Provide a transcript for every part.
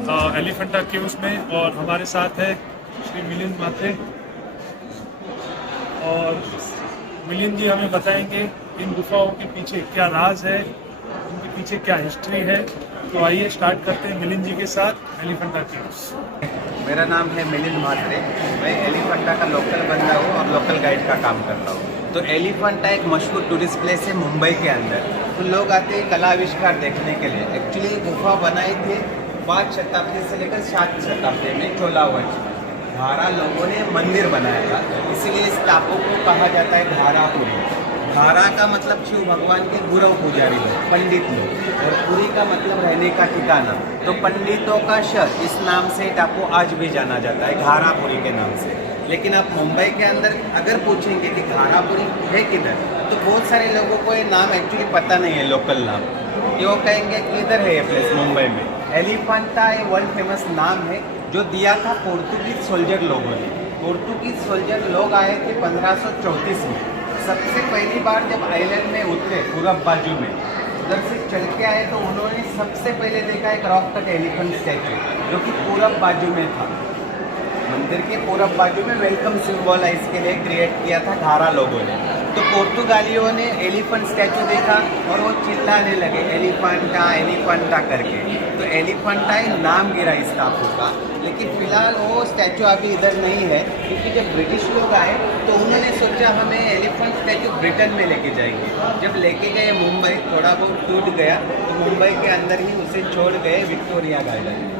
Elephanta caves में, और हमारे साथ है श्री मिलिंद माथे। और मिलिंद जी हमें बताएंगे इन गुफाओं के पीछे क्या राज है, उनके पीछे क्या हिस्ट्री है। तो आइए स्टार्ट करते हैं मिलिंद जी के साथ एलिफेंटा केव्स। मेरा नाम है मिलिंद म्हात्रे। मैं एलिफेंटा का लोकल बंदा हूँ और लोकल गाइड का काम करता हूँ। तो एलिफेंटा एक मशहूर टूरिस्ट प्लेस है मुंबई के अंदर। तो लोग आते हैं कला आविष्कार देखने के लिए। एक्चुअली गुफा बनाई थी 5 शताब्दी से लेकर 7 शताब्दी में चोला वंश में। धारा लोगों ने मंदिर बनाया था, इसीलिए इस टापू को कहा जाता है धारापुरी। धारा का मतलब शिव भगवान के गुरु पुजारी लोग, पंडित लोग, और पुरी का मतलब रहने का ठिकाना। तो पंडितों का शहर इस नाम से टापू आज भी जाना जाता है, धारापुरी के नाम से। लेकिन आप मुंबई के अंदर अगर पूछेंगे कि धारापुरी है किधर, तो बहुत सारे लोगों को ये नाम एक्चुअली पता नहीं है, लोकल नाम। ये वो कहेंगे किधर है ये प्लेस मुंबई में। एलिफेंटा ये वर्ल्ड फेमस नाम है जो दिया था पोर्तुगीज सोल्जर लोगों ने। पोर्तुगीज सोल्जर लोग आए थे 1534 में। सबसे पहली बार जब आइलैंड में उतरे पूरब बाजू में, उधर से चल के आए, तो उन्होंने सबसे पहले देखा एक रॉक कट एलिफेंट स्टैचू जो कि पूरब बाजू में था। मंदिर के पूरब बाजू में वेलकम सिंबलाइज के लिए क्रिएट किया था धारा लोगों ने। तो पोर्तुगालियों ने एलिफेंट स्टैचू देखा और वो चिल्लाने लगे एलिफेंटा एलिफेंटा करके। तो एलिफेंटा ही नाम गिरा इस टापू का। लेकिन फिलहाल वो स्टैचू अभी इधर नहीं है, क्योंकि जब ब्रिटिश लोग आए तो उन्होंने सोचा हमें एलिफेंट स्टैचू ब्रिटेन में लेके जाएंगे। जब लेके गए मुंबई, थोड़ा बहुत टूट गया, तो मुंबई के अंदर ही उसे छोड़ गए विक्टोरिया गार्डन में।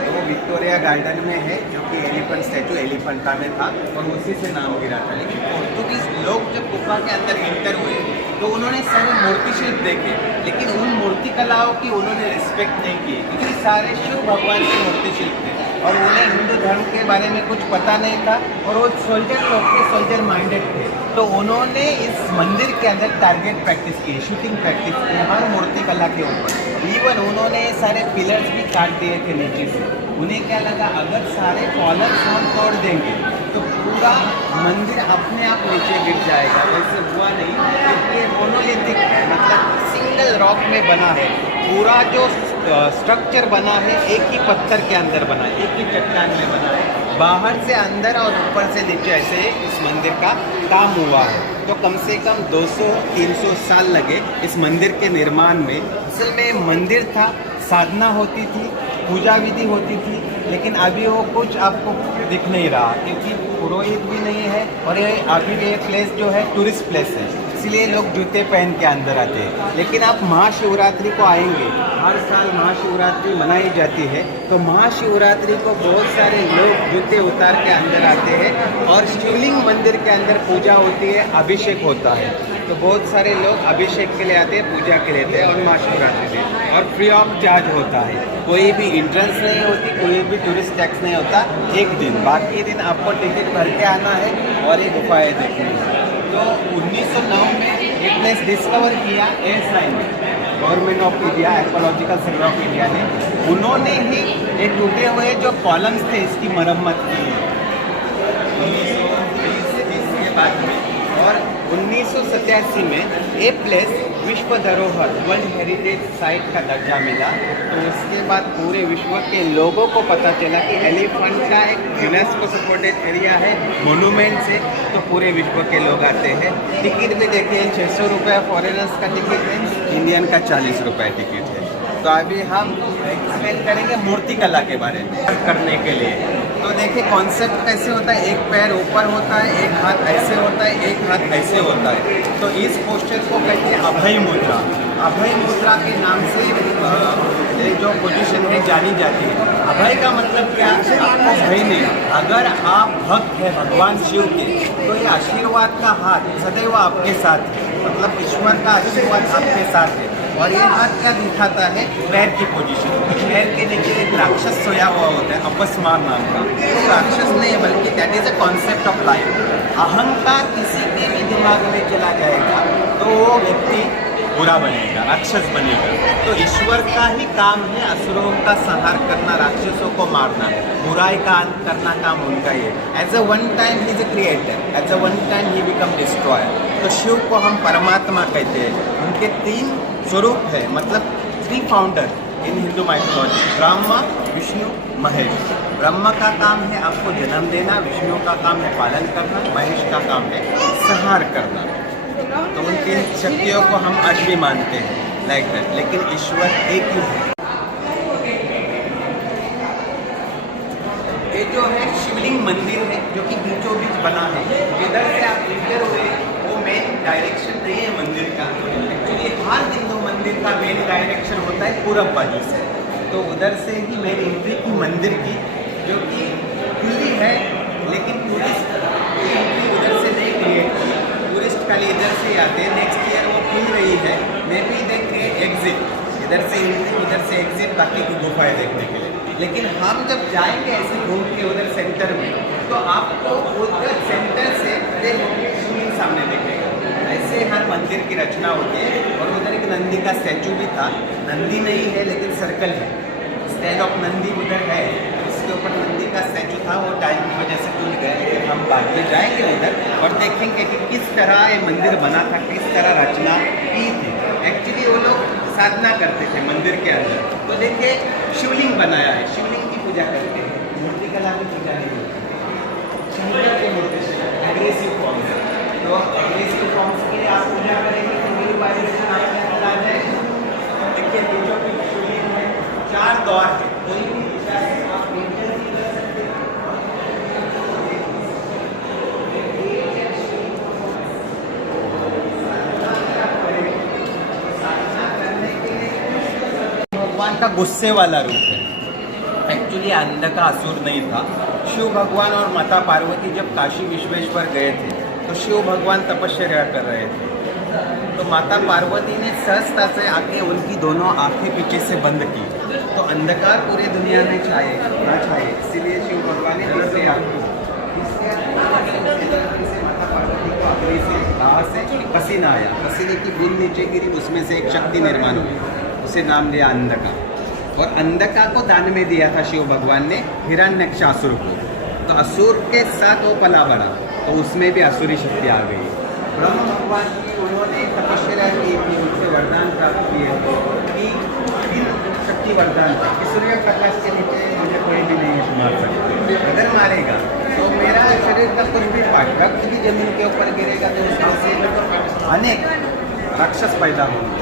तो वो विक्टोरिया गार्डन में है, जो कि एलिफेंट स्टैचू एलिफेंटा में था और उसी से नाम गिरा था। लेकिन पोर्तुगीज लोग जब गुफा के अंदर एंटर हुए तो उन्होंने सारे मूर्ति शिल्प देखे, लेकिन उन मूर्ति कलाओं की उन्होंने रिस्पेक्ट नहीं की, क्योंकि सारे शिव भगवान के मूर्ति शिल्प थे और उन्हें हिंदू धर्म के बारे में कुछ पता नहीं था। और वो सोल्जर लोग थे, सोल्जर माइंडेड थे। तो उन्होंने इस मंदिर के अंदर टारगेट प्रैक्टिस की, शूटिंग प्रैक्टिस की हर मूर्ति कला के ऊपर। इवन उन्होंने सारे पिलर्स भी काट दिए थे नीचे से। उन्हें क्या लगा, अगर सारे कॉलम्स हम तोड़ देंगे तो पूरा मंदिर अपने आप नीचे गिर जाएगा। वैसे हुआ नहीं, क्योंकि मोनोलिथिक है, मतलब सिंगल रॉक में बना है। पूरा जो स्ट्रक्चर बना है एक ही पत्थर के अंदर बना है, एक ही चट्टान में बना है। बाहर से अंदर और ऊपर से नीचे ऐसे इस मंदिर का काम हुआ है। तो कम से कम 200-300 साल लगे इस मंदिर के निर्माण में। असल में मंदिर था, साधना होती थी, पूजा विधि होती थी, लेकिन अभी वो कुछ आपको दिख नहीं रहा, क्योंकि पुरोहित भी नहीं है। और ये अभी ये प्लेस जो है टूरिस्ट प्लेस है, इसलिए लोग जूते पहन के अंदर आते हैं। लेकिन आप महाशिवरात्रि को आएंगे, हर साल महाशिवरात्रि मनाई जाती है, तो महाशिवरात्रि को बहुत सारे लोग जूते उतार के अंदर आते हैं और शिवलिंग मंदिर के अंदर पूजा होती है, अभिषेक होता है। तो बहुत सारे लोग अभिषेक के लिए आते हैं, पूजा के लिए आते हैं और महाशिवरात्रि में, और फ्री ऑफ चार्ज होता है। कोई भी एंट्रेंस नहीं होती, कोई भी टूरिस्ट टैक्स नहीं होता। एक दिन, बाकी दिन आपको टिकट भर के आना है और ये गुफाएँ देखनी है। तो 1909 में एक प्लेस डिस्कवर किया एयरसाइन में, government of India, archaeological survey of India ने। उन्होंने ही ये टूटे हुए जो कॉलम्स थे इसकी मरम्मत की है 1920 के बाद में। और 1987 में ये प्लेस विश्व धरोहर, वर्ल्ड हेरिटेज साइट का दर्जा मिला। तो उसके बाद पूरे विश्व के लोगों को पता चला कि एलिफेंटा एक यूनेस्को सपोर्टेड एरिया है, मोनूमेंट्स है, तो पूरे विश्व के लोग आते हैं। टिकट भी देखिए 600 रुपये फॉरेनर्स का टिकट है, इंडियन का 40 रुपये टिकट है। तो अभी हम एक्सप्लेन करेंगे मूर्ति कला के बारे में करने के लिए। तो देखिए कॉन्सेप्ट कैसे होता है, एक पैर ऊपर होता है, एक हाथ ऐसे होता है, एक हाथ ऐसे होता है। तो इस पोस्चर को कहते हैं अभय मुद्रा। अभय मुद्रा के नाम से ये जो पोजीशन है जानी जाती है। अभय का मतलब क्या है, आपको भय नहीं। अगर आप भक्त हैं भगवान शिव के, तो ये आशीर्वाद का हाथ सदैव आपके साथ है, मतलब ईश्वर का आशीर्वाद आपके साथ है। और ये हाथ क्या दिखाता है, पैर की पोजीशन। पैर के नीचे एक राक्षस सोया हुआ होता है, अपस्मार नाम का। तो राक्षस नहीं है, बल्कि that is a concept of life. अहंकार किसी के भी दिमाग में चला जाएगा तो वो व्यक्ति बुरा बनेगा, राक्षस बनेगा। तो ईश्वर का ही काम है असुरों का संहार करना, राक्षसों को मारना, बुराई का अंत करना काम उनका ही है। As a one time he is a creator, as a one time he become destroyer. तो शिव को हम परमात्मा कहते हैं। उनके 3 स्वरूप है, मतलब 3 फाउंडर। इन हिंदू माइथोलॉजी, ब्रह्मा विष्णु महेश। ब्रह्मा का काम है आपको जन्म देना, विष्णु का काम है पालन करना, महेश का काम है संहार करना। तो उन तीन शक्तियों को हम आज भी मानते हैं लाइक दैट, लेकिन ईश्वर एक ही है। ये जो है शिवलिंग मंदिर है जो कि बीचों बीच बना है। इधर से आप एंटर हुए, वो मेन डायरेक्शन नहीं है मंदिर का। एक्चुअली हर हिंदू मंदिर का मेन डायरेक्शन होता है पूरब बाजू से। तो उधर से ही मेन एंट्री की मंदिर की, जो कि खुली है, लेकिन टूरिस्ट की एंट्री उधर से नहीं क्रिएट की। टूरिस्ट खाली इधर से आते हैं। नेक्स्ट ईयर वो खुल रही है, may be they create exit, इधर से एंट्री उधर से एग्जिट, बाकी की गुफाएं देखने के लिए। लेकिन हम जब जाएंगे ऐसे घूम के उधर सेंटर में, तो आपको उधर सेंटर से शिवलिंग सामने दिखेगा। ऐसे हर मंदिर की रचना होती है। और उधर एक नंदी का स्टैचू भी था। नंदी नहीं है लेकिन सर्कल है, स्टैंड ऑफ नंदी उधर है। उसके ऊपर नंदी का स्टैचू था, वो टाइम की वजह से टूट गया। लेकिन हम बाद में जाएंगे उधर और देखेंगे कि किस तरह ये मंदिर बना था, किस तरह रचना की थी। एक्चुअली वो लोग साधना करते थे मंदिर के अंदर। तो देखिए शिवलिंग बनाया है, शिवलिंग की पूजा करते हैं, मूर्तिकला की पूजा नहीं होती। शंकर के मूर्ति से एग्रेसिव फॉर्म है, तो एग्रेसिव फॉर्म्स के लिए आप पूजा करेंगे तो मेरी वाइब्रेशन आपके अंदर आ जाएगी। देखिए बीचों में शिवलिंग है, 4 द्वार है, कोई भी दिशा से आप एंटर नहीं कर सकते। भगवान का गुस्से वाला रूप है। एक्चुअली अंधका असुर नहीं था। शिव भगवान और माता पार्वती जब काशी विश्वेश्वर गए थे तो शिव भगवान तपस्या कर रहे थे। तो माता पार्वती ने सहजता से आके उनकी दोनों आंखें पीछे से बंद की। तो अंधकार पूरे दुनिया में छाए ना छाए, इसीलिए शिव भगवान ने तीसरे माता पार्वती को अपने से बाहर से पसीना आया, पसीने की बूंद नीचे गिरी, उसमें से एक शक्ति निर्माण हुई, उसे नाम लिया अंधका। और अंधका को दान में दिया था शिव भगवान ने हिरण्यकशासुर को। तो असुर के साथ वो पला बढ़ा, तो उसमें भी असुरी शक्ति आ गई। ब्रह्म भगवान की उन्होंने तपस्या की, उनसे वरदान प्राप्त किए कि 3 शक्ति वरदान था कि सूर्य प्रकाश के नीचे मुझे कोई भी नहीं मार सकता, अगर मारेगा तो मेरा शरीर का कुछ भी पार्ट रक्त भी जमीन के ऊपर गिरेगा तो उसमें से अनेक राक्षस पैदा होंगे।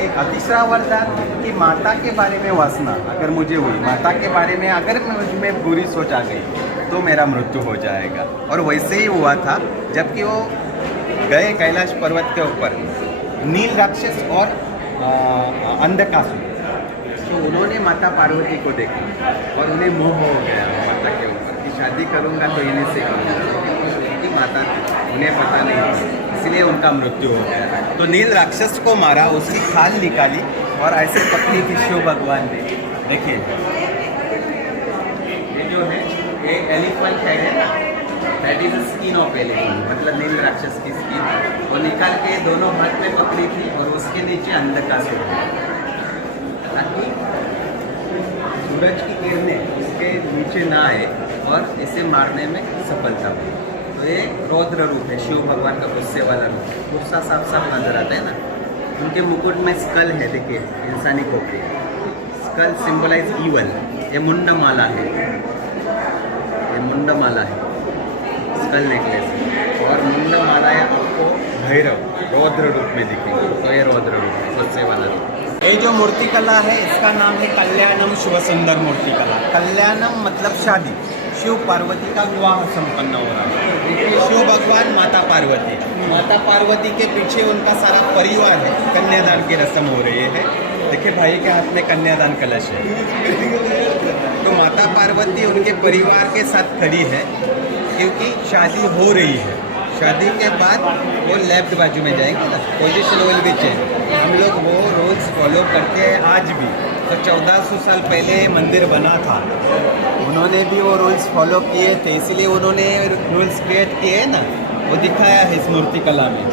एक तीसरा वरदान कि माता के बारे में वासना अगर मुझे हुई, माता के बारे में अगर मुझमें बुरी सोच आ गई तो मेरा मृत्यु हो जाएगा। और वैसे ही हुआ था जबकि वो गए कैलाश पर्वत के ऊपर, नील राक्षस और अंधकासुर। तो उन्होंने माता पार्वती को देखा और उन्हें मोह हो गया माता के ऊपर कि शादी करूँगा तो इन्हीं से करूँगा। उनकी माता उन्हें पता नहीं, इसलिए उनका मृत्यु हो गया। तो नील राक्षस को मारा, उसकी खाल निकाली और ऐसे पकड़ी थी शिव भगवान ने। देखिए ये जो है ये एलिफेंट है ना, that is skin of elephant, मतलब नील राक्षस की स्किन वो निकाल के दोनों हाथ में पकड़ी थी और उसके नीचे अंधकासुर, ताकि सूरज की किरणें इसके नीचे ना आए और इसे मारने में सफलता हुई। तो ये रौद्र रूप है शिव भगवान का, गुस्से वाला रूप। गुस्सा साफ साफ नजर आता है ना। उनके मुकुट में स्कल है, देखिए इंसानी खोपड़ी, स्कल सिंबलाइज ईवल। ये मुंडमाला है, ये मुंडमाला है स्कल नेकलेस। और मुंडमाला आपको भैरव रौद्र रूप में दिखेंगे। तो ये रौद्र रूप है, गुस्से वाला रूप। ये जो मूर्तिकला है इसका नाम है कल्याणम शिव सुंदर मूर्तिकला। कल्याणम मतलब शादी, शिव पार्वती का विवाह संपन्न हो रहा है। देखिए शिव भगवान, माता पार्वती, माता पार्वती के पीछे उनका सारा परिवार है। कन्यादान की रस्म हो रही है। देखिए भाई के हाथ में कन्यादान कलश है। तो माता पार्वती उनके परिवार के साथ खड़ी है क्योंकि शादी हो रही है। शादी के बाद वो लेफ्ट बाजू में जाएंगे ना, पोजीशन विल बी चेंज। हम लोग वो रूल्स फॉलो करते हैं आज भी। तो 1400 साल पहले मंदिर बना था, उन्होंने भी वो रूल्स फॉलो किए थे, इसलिए उन्होंने रूल्स क्रिएट किए ना, वो दिखाया है इस मूर्तिकला में।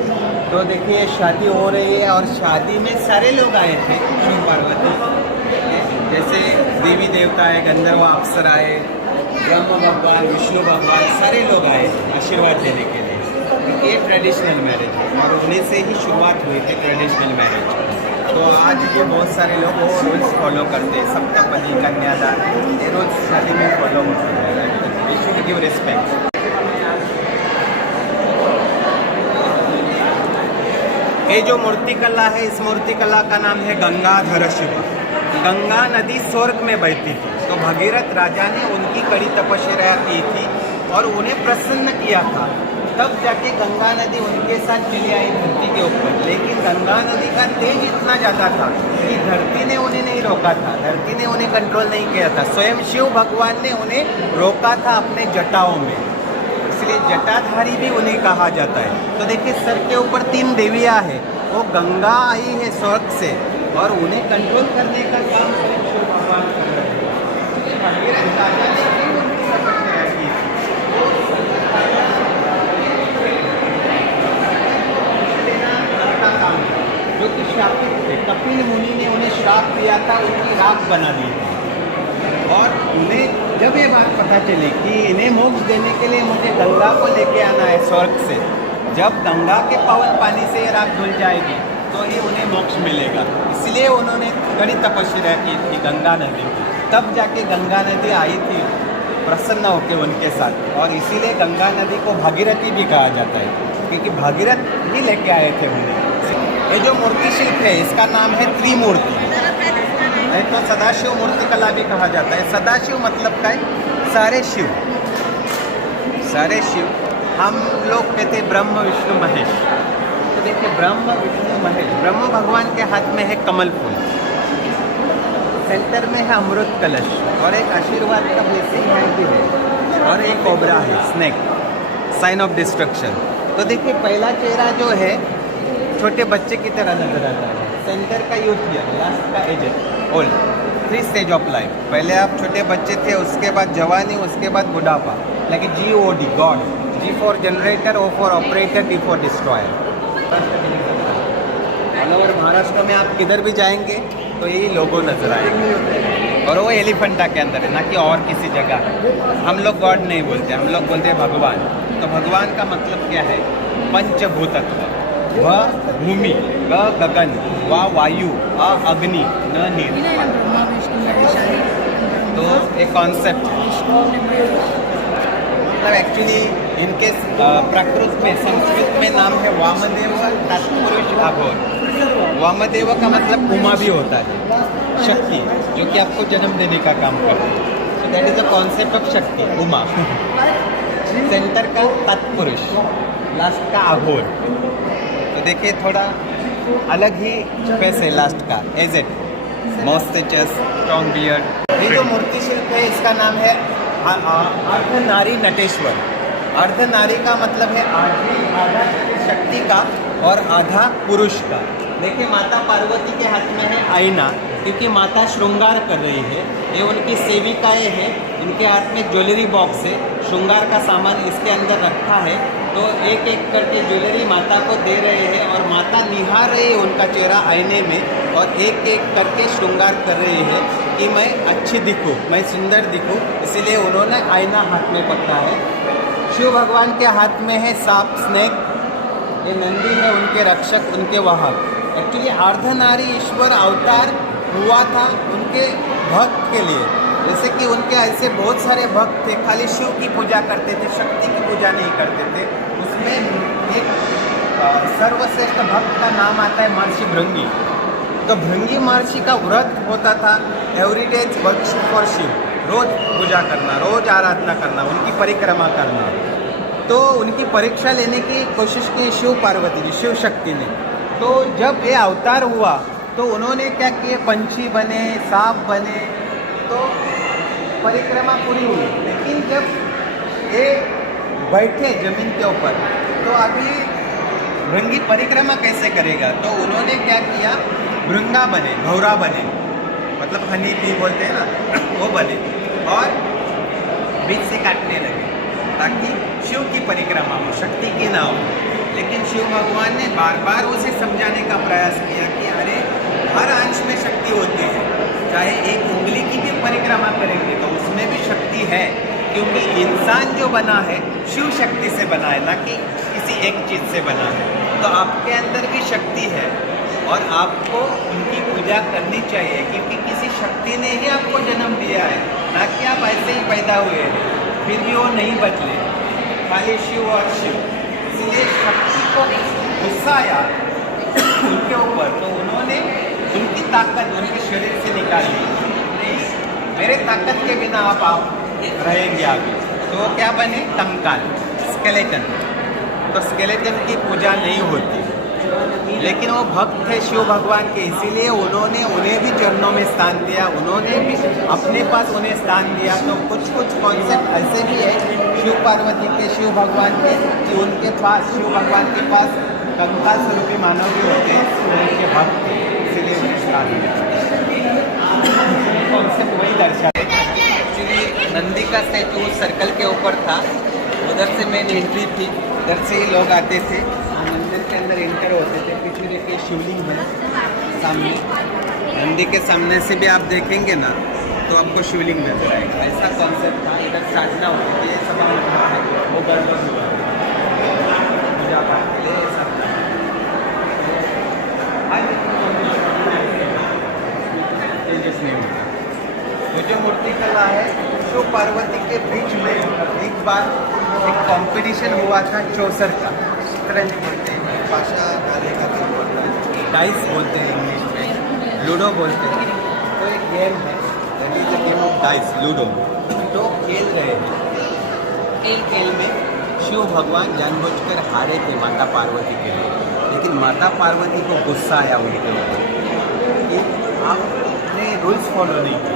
तो देखिए शादी हो रही है और शादी में सारे लोग आए थे शिव पार्वती, जैसे देवी देवता है, गंधर्व अप्सरा आए, ब्रह्म भगवान, विष्णु भगवान, सारे लोग आए आशीर्वाद देने के लिए। ये ट्रेडिशनल मैरिज है और उन्हीं से ही शुरुआत हुई थी ट्रेडिशनल मैरिज। तो आज भी बहुत सारे लोग वो रूल्स फॉलो करते हैं, सप्तपदी कन्यादान ये रोज शादी में फॉलो होते हैं। We should give respect. ये जो मूर्ति कला है, इस मूर्ति कला का नाम है गंगाधर शिव। गंगा नदी स्वर्ग में बहती थी, तो भगीरथ राजा ने उनकी कड़ी तपस्या की थी और उन्हें प्रसन्न किया था, तब जाके गंगा नदी उनके साथ चली आई धरती के ऊपर। लेकिन गंगा नदी का तेज इतना ज़्यादा था कि धरती ने उन्हें नहीं रोका था, धरती ने उन्हें कंट्रोल नहीं किया था, स्वयं शिव भगवान ने उन्हें रोका था अपने जटाओं में, इसलिए जटाधारी भी उन्हें कहा जाता है। तो देखिए सर के ऊपर 3 देवियाँ हैं, वो गंगा आई है स्वर्ग से और उन्हें कंट्रोल करने का काम स्वयं शिव भगवान कर रहे हैं। भगीरथ राजा ने भी उनकी तपस्या की जो कि श्रापित थे। कपिल मुनि ने उन्हें श्राप दिया था, उनकी राख बना दी थी। और उन्हें जब ये बात पता चली कि इन्हें मोक्ष देने के लिए मुझे गंगा को लेके आना है स्वर्ग से, जब गंगा के पवन पानी से ये राख धुल जाएगी तो ही उन्हें मोक्ष मिलेगा, इसलिए उन्होंने कड़ी तपस्या की थी गंगा नदी की। तब जाके गंगा नदी आई थी प्रसन्न होकर उनके साथ, और इसीलिए गंगा नदी को भागीरथी भी कहा जाता है, क्योंकि भागीरथ ही लेके आए थे उन्हें। ये जो मूर्ति शिल्प है इसका नाम है त्रिमूर्ति, नहीं तो सदाशिव मूर्ति कला भी कहा जाता है। सदाशिव मतलब क्या है? सारे शिव, सारे शिव। हम लोग कहते हैं ब्रह्म विष्णु महेश। तो देखिए ब्रह्म विष्णु महेश, ब्रह्म भगवान के हाथ में है कमल फूल, सेंटर में है अमृत कलश और एक आशीर्वाद का ब्लेसिंग हैंड भी है, और एक कोबरा है स्नेक, साइन ऑफ डिस्ट्रक्शन। तो देखिए पहला चेहरा जो है छोटे बच्चे की तरह नजर आता है, सेंटर का यूथ ईयर, लास्ट का age old. 3 stage of life, पहले आप छोटे बच्चे थे, उसके बाद जवानी, उसके बाद बुढ़ापा। Like GOD God, G for generator, O for operator, D for destroyer. All over Maharashtra में आप किधर भी जाएंगे तो यही लोगो नजर आएंगे, और वो एलिफेंटा के अंदर है, ना कि और किसी जगह। हम लोग गॉड नहीं बोलते, हम लोग बोलते हैं भगवान। तो भगवान का मतलब क्या है? पंचभूतत्व, व भूमि, ग गगन, वा वायु, अ अग्नि, न नीर। तो एक कॉन्सेप्ट मतलब एक्चुअली इनके प्राकृत में, संस्कृत में नाम है वामदेव तत्पुरुष अघोर। वामदेव का मतलब उमा भी होता है, शक्ति, जो कि आपको जन्म देने का काम करती है। So that is the concept of शक्ति, उमा। सेंटर का तत्पुरुष, लास्ट का अघोर। तो देखिए थोड़ा अलग ही फेस है लास्ट का, एजेड, मस्त चेस्ट, स्ट्रॉन्ग बियर्ड। ये जो मूर्ति शिल्प है इसका नाम है अर्धनारी नटेश्वर। अर्धनारी का मतलब है आधा शक्ति का और आधा पुरुष का। देखिए माता पार्वती के हाथ में है आईना, क्योंकि माता श्रृंगार कर रही है। ये उनकी सेविकाएं हैं, इनके हाथ में ज्वेलरी बॉक्स है, श्रृंगार का सामान इसके अंदर रखा है। तो एक एक करके ज्वेलरी माता को दे रहे हैं और माता निहार रही है उनका चेहरा आईने में, और एक एक करके श्रृंगार कर रही है कि मैं अच्छी दिखूं, मैं सुंदर दिखूं, इसीलिए उन्होंने आईना हाथ में पकड़ा है। शिव भगवान के हाथ में है सांप, स्नेक। ये नंदी है उनके रक्षक, उनके वाहक। एक्चुअली अर्धनारी ईश्वर अवतार हुआ था उनके भक्त के लिए, जैसे कि उनके ऐसे बहुत सारे भक्त थे, खाली शिव की पूजा करते थे, शक्ति की पूजा नहीं करते थे। उसमें एक सर्वश्रेष्ठ भक्त का नाम आता है महर्षि भृंगी। तो भृंगी महर्षि का व्रत होता था एवरीडे वर्शिप फॉर शिव, रोज पूजा करना, रोज आराधना करना, उनकी परिक्रमा करना। तो उनकी परीक्षा लेने की कोशिश की शिव पार्वती जी, शिव शक्ति ने। तो जब ये अवतार हुआ तो उन्होंने क्या किए, पंछी बने, सांप बने, तो परिक्रमा पूरी हुई। लेकिन जब ये बैठे जमीन के ऊपर तो अभी भृंगी परिक्रमा कैसे करेगा? तो उन्होंने क्या किया, भृंगा बने, भौरा बने, मतलब हनी बी बोलते हैं ना, वो बने और बीच से काटने लगे ताकि शिव की परिक्रमा हो, शक्ति की ना हो। लेकिन शिव भगवान ने बार बार उसे समझाने का प्रयास किया कि अरे हर अंश में शक्ति होती है, चाहे एक उंगली की भी परिक्रमा करेंगे तो उसमें भी शक्ति है, क्योंकि इंसान जो बना है शिव शक्ति से बना है, ना कि किसी एक चीज़ से बना है। तो आपके अंदर भी शक्ति है, और आपको उनकी पूजा करनी चाहिए, क्योंकि किसी शक्ति ने ही आपको जन्म दिया है, ना कि आप ऐसे ही पैदा हुए हैं। फिर भी वो नहीं बदले, खाली शिव और शिव। इसलिए शक्ति को गुस्सा आया उनके ऊपर, तो उन्होंने उनकी ताकत उनके शरीर से निकाल ली। नहीं, मेरे ताकत के बिना आप रहेंगे आगे। तो वो क्या बने? कंकाल, स्केलेटन। तो स्केलेटन की पूजा नहीं होती, लेकिन वो भक्त थे शिव भगवान के, इसीलिए उन्होंने उन्हें भी चरणों में स्थान दिया, उन्होंने भी अपने पास उन्हें स्थान दिया। तो कुछ कुछ कॉन्सेप्ट ऐसे भी है शिव पार्वती के, शिव भगवान के, कि उनके पास, शिव भगवान के पास कंकाल स्वरूपी मानव भी होते हैं, उनके भक्त थे, इसीलिए उन्हें स्थान दिया। कॉन्सेप्ट वही दर्शाते। एक्चुअली नंदी का स्टैचू उस सर्कल के ऊपर था, उधर से मेन एंट्री थी, उधर से ही लोग आते थे, मंदिर के अंदर एंटर होते थे। पीछे देखिए शिवलिंग है सामने, नंदी के सामने से भी आप देखेंगे ना तो आपको शिवलिंग नजर आएगा। ऐसा कॉन्सेप्ट था, इधर साधना होती थी, ये सब वो गड़बड़ हुआ पूजा पाठ के लिए सब। ये जो मूर्ति कला है, शिव पार्वती के बीच में एक बार एक कंपटीशन हुआ था चौसर का, शतरंज बोलते हैं, भाषा गाने का काम होता है, डाइस बोलते हैं इंग्लिश में, लूडो बोलते हैं। तो एक गेम है, that is the game of dice, ludo. तो खेल रहे हैं, खेल में शिव भगवान जानबूझकर हारे थे माता पार्वती के लिए, लेकिन माता पार्वती को गुस्सा आया उनके ऊपर कि आपने रूल्स फॉलो नहीं किए।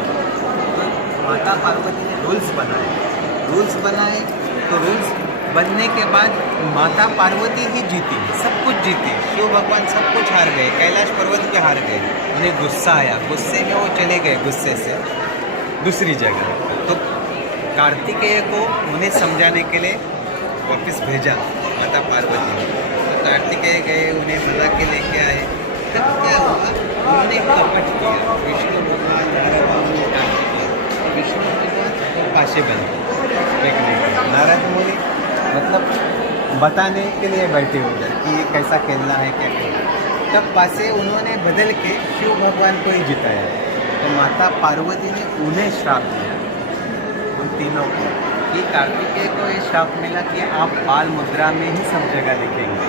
माता पार्वती ने रूल्स बनाए, तो रूल्स बनने के बाद माता पार्वती ही जीती, सब कुछ जीते, शिव भगवान सब कुछ हार गए, कैलाश पर्वत पे हार गए। उन्हें गुस्सा आया, गुस्से में वो चले गए गुस्से से दूसरी जगह। तो कार्तिकेय को उन्हें समझाने के लिए वापस भेजा माता पार्वती ने। तो कार्तिकेय गए, उन्हें मना के लेके आए। तब क्या हुआ, उन्होंने कपट किया, विष्णु भगवान विष्णु भगवान पासे बने देखने के। नारद मुनि मतलब बताने के लिए बैठे उधर कि ये कैसा खेलना है, क्या खेलना है। तब पासे उन्होंने बदल के शिव भगवान को ही जिताया। तो माता पार्वती ने उन्हें श्राप दिया, उन तीनों को, कि कार्तिकेय को ये श्राप मिला कि आप बाल मुद्रा में ही सब जगह दिखेंगे।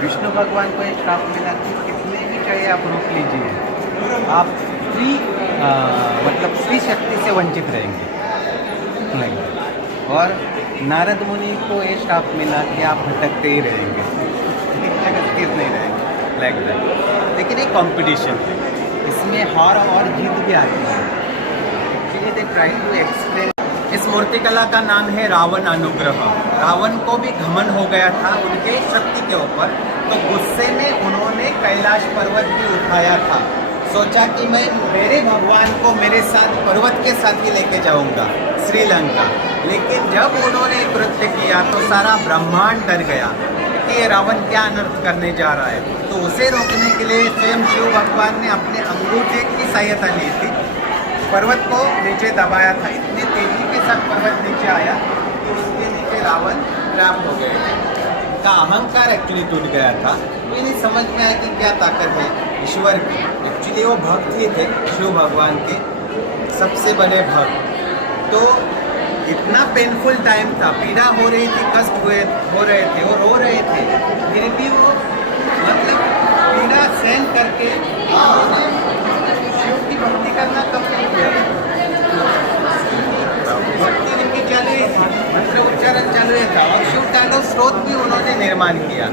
विष्णु भगवान को ये श्राप मिला कि कितने भी चाहिए आप रोक लीजिए, आप मतलब स्त्री शक्ति से वंचित रहेंगे। और नारद मुनि को ये श्राप मिला कि आप भटकते ही रहेंगे, एक जगह स्थिर नहीं रहेंगे, लाइक दैट। लेकिन एक कंपटीशन है, इसमें हार और जीत भी आती है। Actually they try to explain. इस मूर्तिकला का नाम है रावण अनुग्रह। रावण को भी घमंड हो गया था उनके शक्ति के ऊपर, तो गुस्से में उन्होंने कैलाश पर्वत भी उठाया था। सोचा कि मैं मेरे भगवान को मेरे साथ पर्वत के साथ ही लेके जाऊंगा श्रीलंका। लेकिन जब उन्होंने कृत्य किया तो सारा ब्रह्मांड डर गया कि ये रावण क्या अनर्थ करने जा रहा है। तो उसे रोकने के लिए स्वयं शिव भगवान ने अपने अंगूठे की सहायता ली थी, पर्वत को नीचे दबाया था। इतनी तेजी के साथ पर्वत नीचे आया कि उसके नीचे रावण ट्रैप हो गए थे। उनका अहंकार एक्चुअली टूट गया था। तो इन्हें समझ में आया कि क्या ताकत है ईश्वर की। एक्चुअली वो भक्त ही थे शिव भगवान के, सबसे बड़े भक्त। तो इतना पेनफुल टाइम था, पीड़ा हो रही थी, कष्ट हो रहे थे, वो रो रहे थे, फिर भी वो मतलब पीड़ा सहन करके शिव की भक्ति करना कब किया। भक्ति उनकी चल रही थी, मंत्र उच्चारण चल रहा था, और शिव तांडव स्रोत भी उन्होंने निर्माण किया।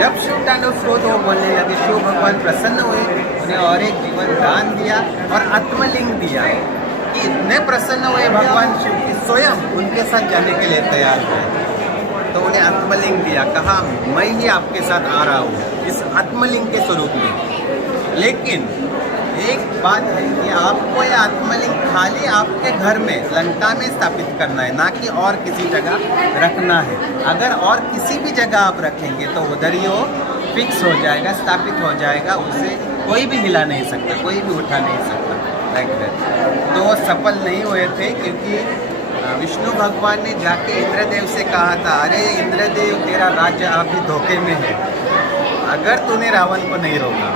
जब शिव तांडव स्रोत वो बोलने लगे, शिव भगवान प्रसन्न हुए, उन्हें और एक जीवन दान दिया और आत्मलिंग दिया कि इतने प्रसन्न हुए भगवान शिव की स्वयं उनके साथ जाने के लिए तैयार हुए। तो उन्हें आत्मलिंग दिया, कहा मैं ही आपके साथ आ रहा हूँ इस आत्मलिंग के स्वरूप में। लेकिन एक बात है कि आपको ये आत्मलिंग खाली आपके घर में लंका में स्थापित करना है, ना कि और किसी जगह रखना है। अगर और किसी भी जगह आप रखेंगे तो उधर ही वो फिक्स हो जाएगा, स्थापित हो जाएगा, उसे कोई भी हिला नहीं सकता, कोई भी उठा नहीं सकता, लाइक दैट। तो वो सफल नहीं हुए थे, क्योंकि विष्णु भगवान ने जाके इंद्रदेव से कहा था, अरे इंद्रदेव तेरा राज्य अभी धोखे में है, अगर तूने रावण को नहीं रोका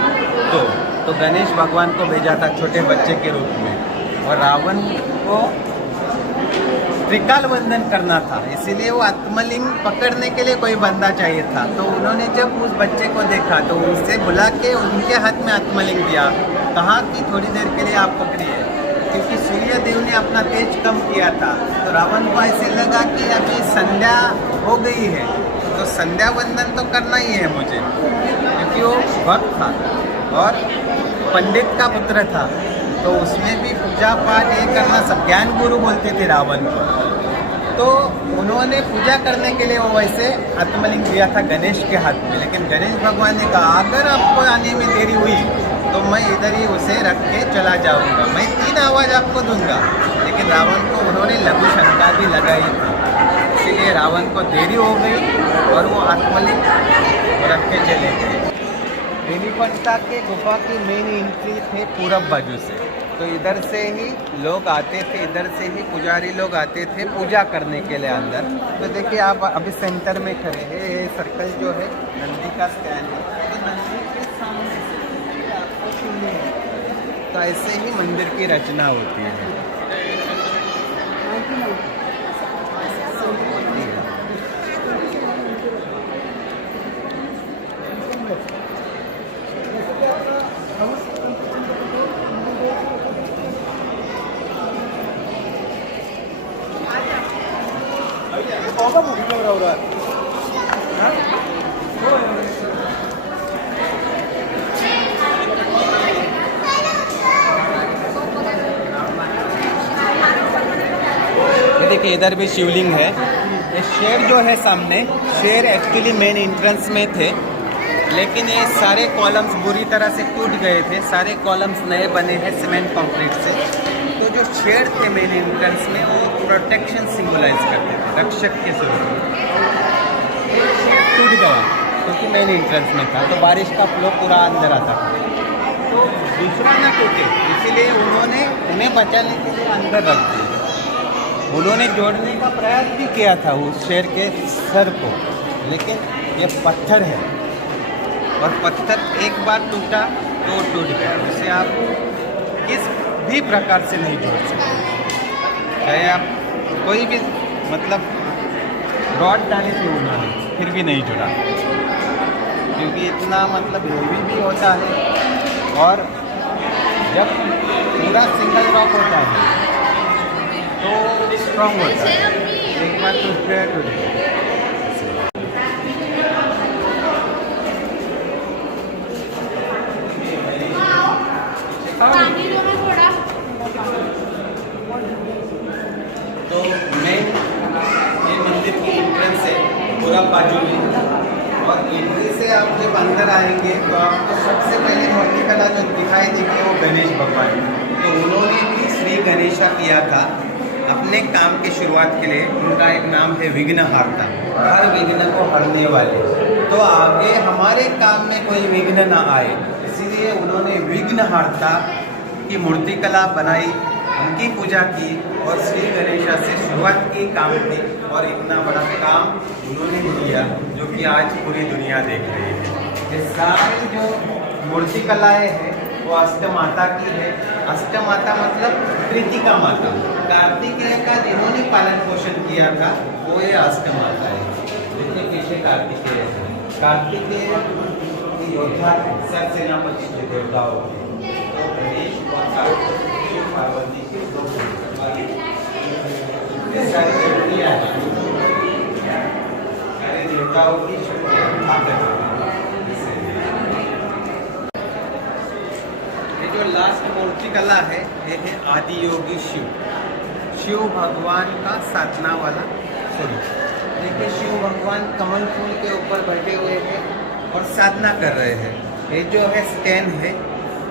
तो गणेश भगवान को भेजा था छोटे बच्चे के रूप में, और रावण को त्रिकाल बंधन करना था, इसीलिए वो आत्मलिंग पकड़ने के लिए कोई बंदा चाहिए था। तो उन्होंने जब उस बच्चे को देखा तो उसे बुला के उनके हाथ में आत्मलिंग दिया, कहा कि थोड़ी देर के लिए आप पकड़िए, क्योंकि सूर्य देव ने अपना तेज कम किया था। तो रावण को ऐसे लगा कि अभी संध्या हो गई है तो संध्या वंदन तो करना ही है मुझे, क्योंकि वो भक्त था और पंडित का पुत्र था, तो उसमें भी पूजा पाठ ये करना सब, ज्ञान गुरु बोलते थे रावण को। तो उन्होंने पूजा करने के लिए वो वैसे आत्मलिंग दिया था गणेश के हाथ में, लेकिन गणेश भगवान ने कहा अगर आपको आने में देरी हुई तो मैं इधर ही उसे रख के चला जाऊंगा, मैं 3 आवाज़ आपको दूंगा। लेकिन रावण को उन्होंने लघु शंका भी लगाई थी, इसीलिए रावण को देरी हो गई और वो आत्मलिंग रख के चले गए। एलिफंटा के गुफा की मेन एंट्री थे पूरब बाजू से, तो इधर से ही लोग आते थे, इधर से ही पुजारी लोग आते थे पूजा करने के लिए अंदर। तो देखिए आप अभी सेंटर में खड़े हैं, ये सर्कल जो है नंदी का स्टैंड है, तो नंदी के सामने से आपको शिवलिंग है। तो ऐसे ही मंदिर की रचना होती है। देखिए इधर भी शिवलिंग है। ये शेर जो है सामने, शेर एक्चुअली मेन एंट्रेंस में थे, लेकिन ये सारे कॉलम्स बुरी तरह से टूट गए थे, सारे कॉलम्स नए बने हैं सीमेंट कंक्रीट से। तो जो शेर थे मेन एंट्रेंस में वो प्रोटेक्शन सिंबलाइज करते थे, रक्षक के स्वरूप। टूट गया क्योंकि मेन एंट्रेंस में था, तो बारिश का फ्लो पूरा अंदर आता था, तो दूसरा ना टूटे, इसीलिए उन्होंने उन्हें बचाने के लिए अंदर रख दिया। उन्होंने जोड़ने का प्रयास भी किया था उस शेर के सर को, लेकिन ये पत्थर है और पत्थर एक बार टूटा तो टूट गया, उसे आप किस भी प्रकार से नहीं जोड़ सकते। चाहे आप कोई भी मतलब रॉड डाले थे उन्होंने, फिर भी नहीं जुड़ा, क्योंकि इतना मतलब हेवी भी होता है, और जब पूरा सिंगल रॉक होता है तो स्ट्रॉन्ग होता है, एक बार टूट गया टूट गया। तो मेन ये मंदिर की एंट्रेंस है पूरब बाजू में, और एंट्री से आप जब अंदर आएंगे तो आपको सबसे पहले मूर्तिकला जो दिखाई देगी वो गणेश भगवान। तो उन्होंने भी श्री गणेशा किया था अपने काम की शुरुआत के लिए। उनका एक नाम है विघ्नहार्ता, हर विघ्न को हरने वाले। तो आगे हमारे काम में कोई विघ्न ना आए, इसीलिए उन्होंने विघ्नहार्ता की मूर्तिकला बनाई, उनकी पूजा की और श्री गणेशा से शुरुआत की काम की, और इतना बड़ा काम उन्होंने किया जो कि आज पूरी दुनिया देख रही है। ये सारी जो मूर्तिकलाएँ हैं वो अष्टमाता की है। अष्टमाता मतलब कृतिका माता, कार्तिकेय का जिन्होंने पालन पोषण किया था वो ये अष्टमाता है। देखिए पीछे कार्तिकेय है, कार्तिकेय योद्धा सब सेनापति के देवताओं के, तो गणेश और कार्तिकेय पार्वती के दो सारी शक्तियाँ हैं, सारे देवताओं की शक्तियाँ ताकत। जो लास्ट मूर्तिकला है ये है आदि योगी शिव, शिव भगवान का साधना वाला स्वरूप। देखिए शिव भगवान कमल फूल के ऊपर बैठे हुए हैं और साधना कर रहे हैं। ये जो है स्टैंड है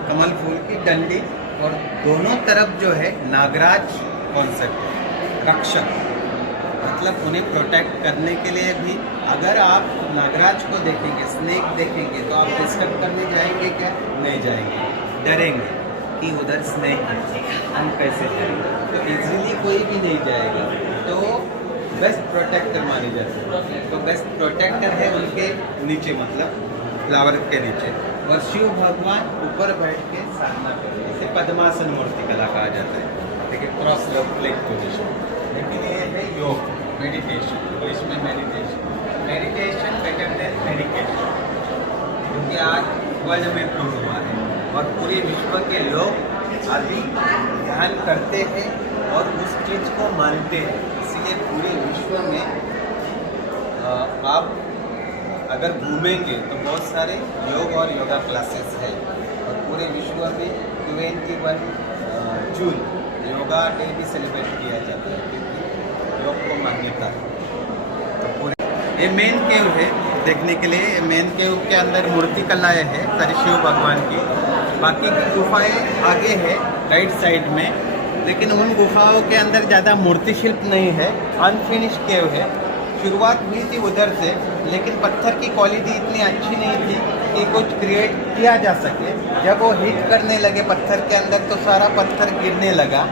कमल फूल की डंडी, और दोनों तरफ जो है नागराज कॉन्सेप्ट, रक्षक, मतलब उन्हें प्रोटेक्ट करने के लिए भी। अगर आप नागराज को देखेंगे, स्नेक देखेंगे, तो आप डिस्टर्ब करने जाएंगे क्या? नहीं जाएंगे, डरेंगे कि उधर स्नेक है, हम कैसे जाएंगे, तो इजीली कोई भी नहीं जाएगा। तो बेस्ट प्रोटेक्टर माने जाते हैं, तो बेस्ट प्रोटेक्टर है उनके नीचे, मतलब फ्लावर के नीचे, और शिव भगवान ऊपर बैठ के साधना कर रहे हैं। इसे पद्मासन मूर्ति कला कहा जाता है। देखिए क्रॉस लेग पोजिशन। लेकिन ये है योग, मेडिटेशन। तो इसमें मेडिटेशन बेटर देन मेडिकेशन, क्योंकि आज वर्ल्ड में प्रूव हुआ है और पूरे विश्व के लोग अभी ध्यान करते हैं और उस चीज़ को मानते हैं। इसलिए पूरे विश्व में आप अगर घूमेंगे तो बहुत सारे योग और योगा क्लासेस हैं, और पूरे विश्व में 21 जून योगा डे भी सेलिब्रेट किया जाता है, क्योंकि योग को मान्यता है। तो पूरे ये मेन केव है देखने के लिए। मेन केव के अंदर मूर्ति कलाएँ है सारी शिव भगवान की। बाकी की गुफाएँ आगे है राइट साइड में, लेकिन उन गुफाओं के अंदर ज़्यादा मूर्ति शिल्प नहीं है, अनफिनिश केव है। शुरुआत हुई थी उधर से, लेकिन पत्थर की क्वालिटी इतनी अच्छी नहीं थी कि कुछ क्रिएट किया जा सके। जब वो हिट करने लगे पत्थर के अंदर तो सारा पत्थर गिरने लगा,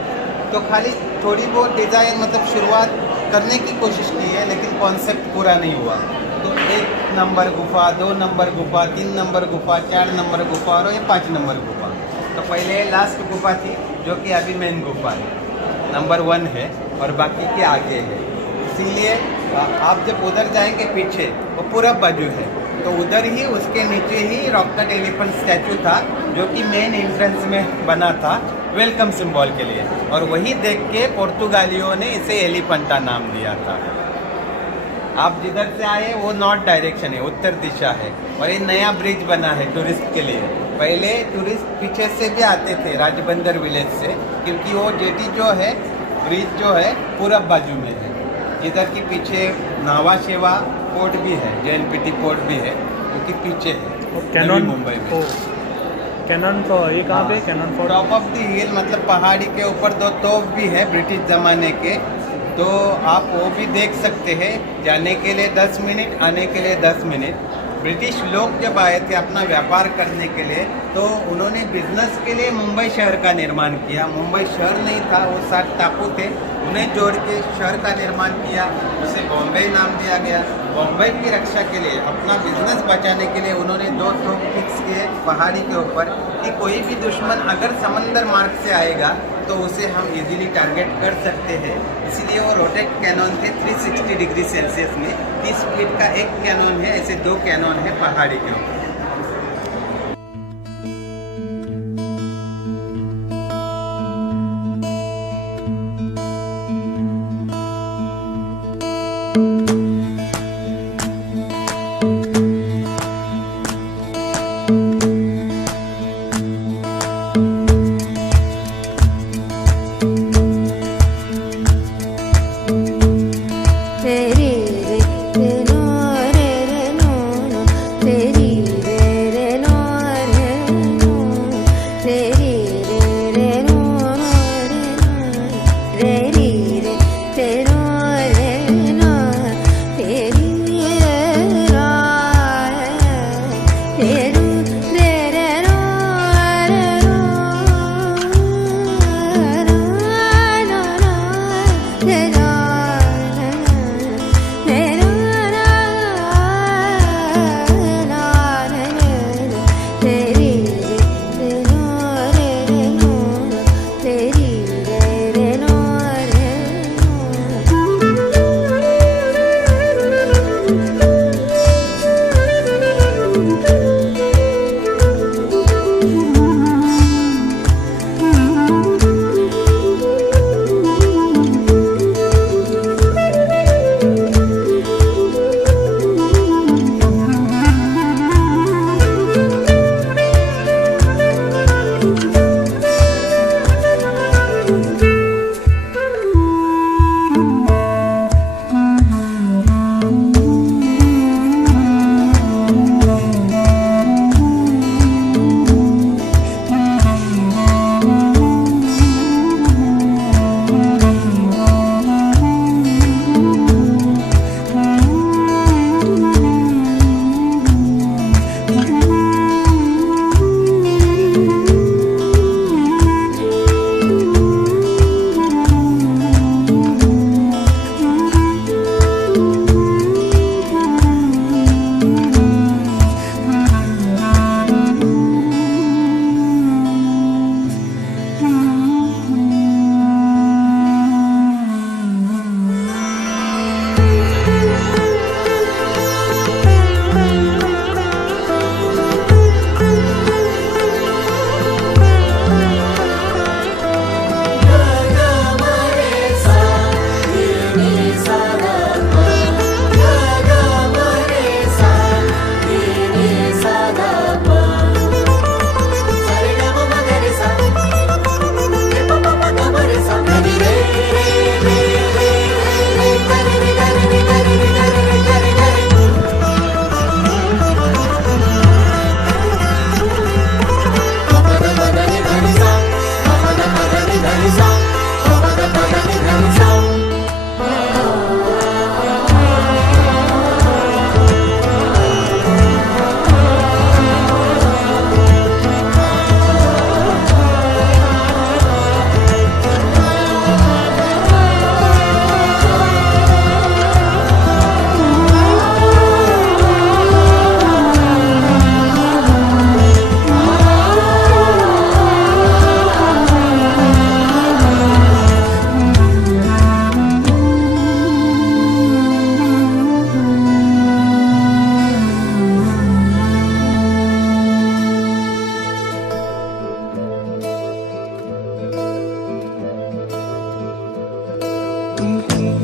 तो खाली थोड़ी बहुत डिज़ाइन मतलब शुरुआत करने की कोशिश की है, लेकिन कॉन्सेप्ट पूरा नहीं हुआ। तो 1 नंबर गुफा, 2 नंबर गुफा, 3 नंबर गुफा, 4 नंबर गुफा और ये 5 नंबर गुफा। तो पहले लास्ट गुफा थी जो कि अभी मेन गुफा है, नंबर 1 है, और बाकी के आगे है। इसीलिए आप जब उधर जाएंगे पीछे, वो पूरब बाजू है, तो उधर ही उसके नीचे ही रॉक कट एलिफेंट स्टैचू था, जो कि मेन एंट्रेंस में बना था वेलकम सिंबल के लिए, और वही देख के पुर्तगालियों ने इसे एलिफेंटा नाम दिया था। आप जिधर से आए वो नॉर्थ डायरेक्शन है, उत्तर दिशा है, और ये नया ब्रिज बना है टूरिस्ट के लिए। पहले टूरिस्ट पीछे से भी आते थे राजबंदर विलेज से, क्योंकि वो जेटी जो है, ब्रिज जो है पूरब बाजू में है। इधर की पीछे नावा शेवा पोर्ट भी है, JNPT पोर्ट भी है, क्योंकि पीछे है कैनन मुंबई में। कैनन तो ये कहाँ पे? Cannon fort top of the hill, मतलब पहाड़ी के ऊपर 2 तोप भी है ब्रिटिश ज़माने के, तो आप वो भी देख सकते हैं। जाने के लिए 10 मिनट, आने के लिए 10 मिनट। ब्रिटिश लोग जब आए थे अपना व्यापार करने के लिए, तो उन्होंने बिजनेस के लिए मुंबई शहर का निर्माण किया। मुंबई शहर नहीं था, वो 7 टापू थे, उन्हें जोड़ के शहर का निर्माण किया, उसे बॉम्बे नाम दिया गया। बॉम्बे की रक्षा के लिए, अपना बिजनेस बचाने के लिए उन्होंने 2 तोप फिक्स किए पहाड़ी के ऊपर, कि कोई भी दुश्मन अगर समंदर मार्ग से आएगा तो उसे हम इजीली टारगेट कर सकते हैं। इसीलिए वो रोटेट कैनन थे 360 डिग्री सेल्सियस में। 30 फीट का एक कैनन है, ऐसे 2 कैनन है पहाड़ी के ऊपर। Mm-hmm.